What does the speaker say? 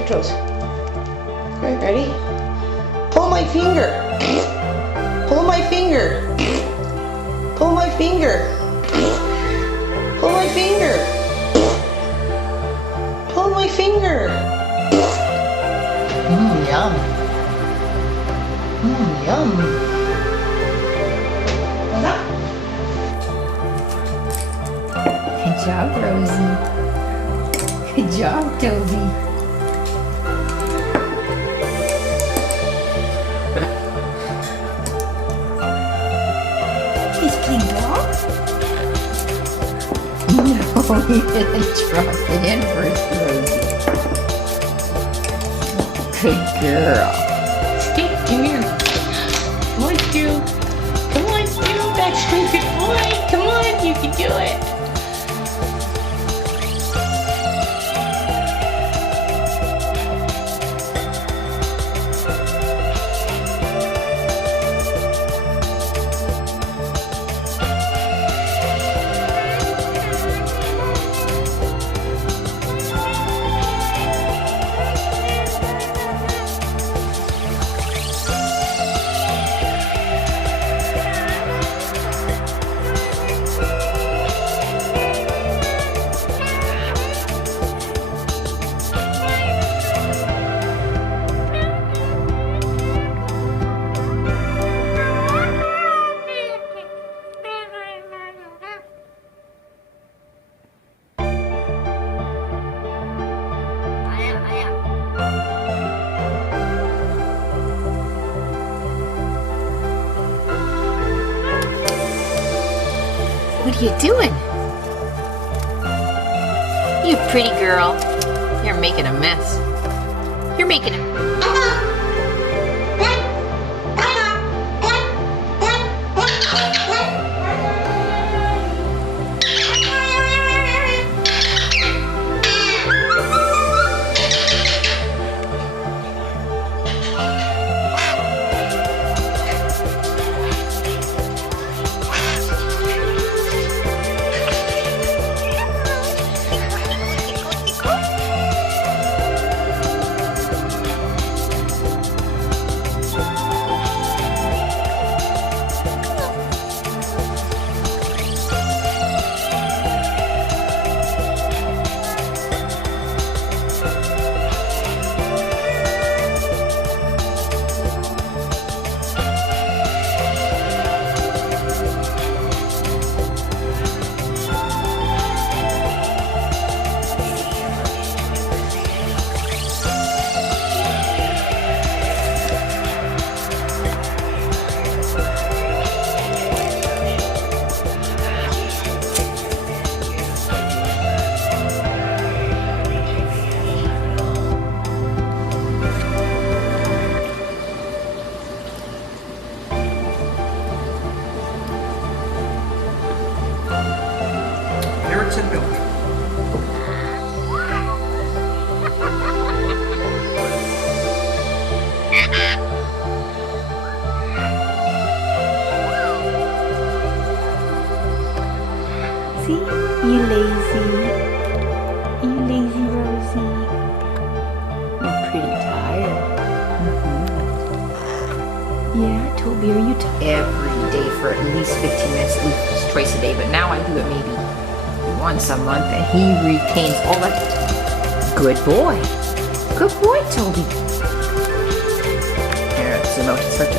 Your toes. Okay, ready? Pull my finger. Pull my finger. Pull my finger. Pull my finger. Pull my finger. Yum. Yum. Good job, Rosie. Good job, Toby. He's playing ball? No, he didn't drop it in first, Rosie. Good girl. Hey, come here. Come on, Stu. Come on, Stu. That's a good boy. Come on, you can do it. What are you doing? You pretty girl. You're making a mess. You're making a... Parrots and milk. See? You lazy. You lazy, Rosie. You're pretty tired. Yeah, Toby, are you tired? Every day for at least 15 minutes, at least twice a day. But now I do it maybe once a month, and he retains all that. Good boy. Good boy, Toby. Parrots, you know, such a